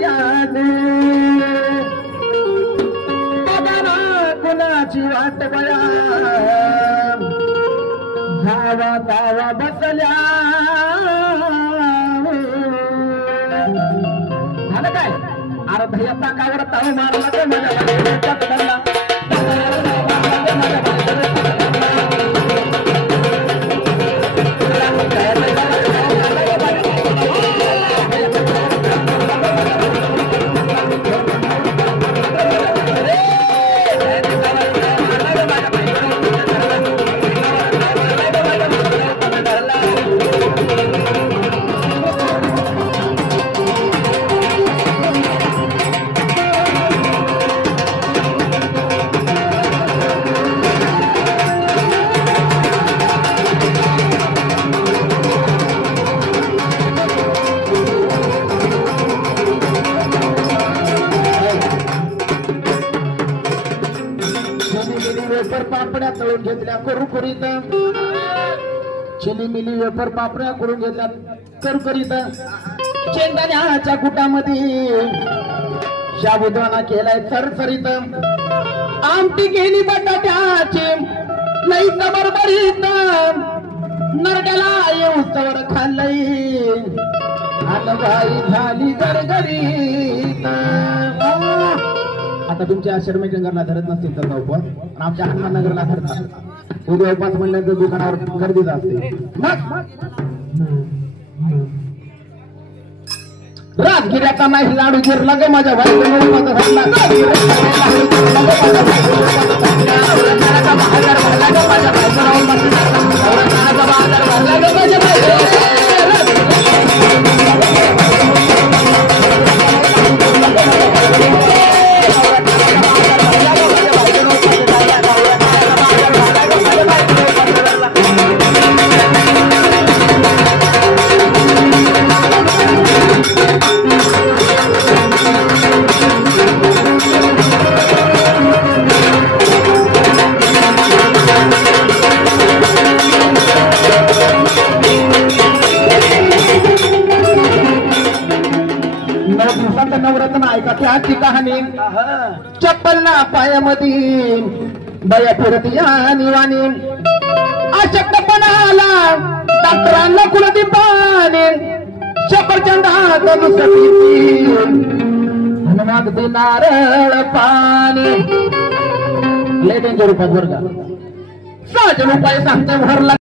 याने बघाना कुणाची वाट बया धावा धावा बसल्या झालं काय अर्ध येता कावर ताव मारला तर माझ्या पापड्या तळून घेतल्या कुरकुरीत चिलीमिली वेफर पापड्या करून घेतल्या कुरकुरीत शेंगदाण्याच्या कुटामध्ये साबुदाणा केलाय चरचरीत आमटी केली बटाट्याची लई बरबरीत नरड्याला येऊस्तवर खाल्लंय भाई झाली गरगरीत आता तुमच्या शर्मेचंगरला धरत नसतील तर उपवास पण आमच्या हनुमाननगरला धरतात उद्या उपवास म्हणल्यानंतर दुकानावर गर्दीच असते राजगिऱ्याचा नाही लाडू गिरला ग माझ्या नवरत्न ऐका त्याची कहाणी चप्पलना पायामध्ये बया फिरत या निवाणी अशक्तपणाला डॉक्टरांना कुलदीपाने सफरचंदात दुसरी हनुमागती नारळ पाणी लय डेंजर रूपात बरं का 6 रुपये सांगते भरला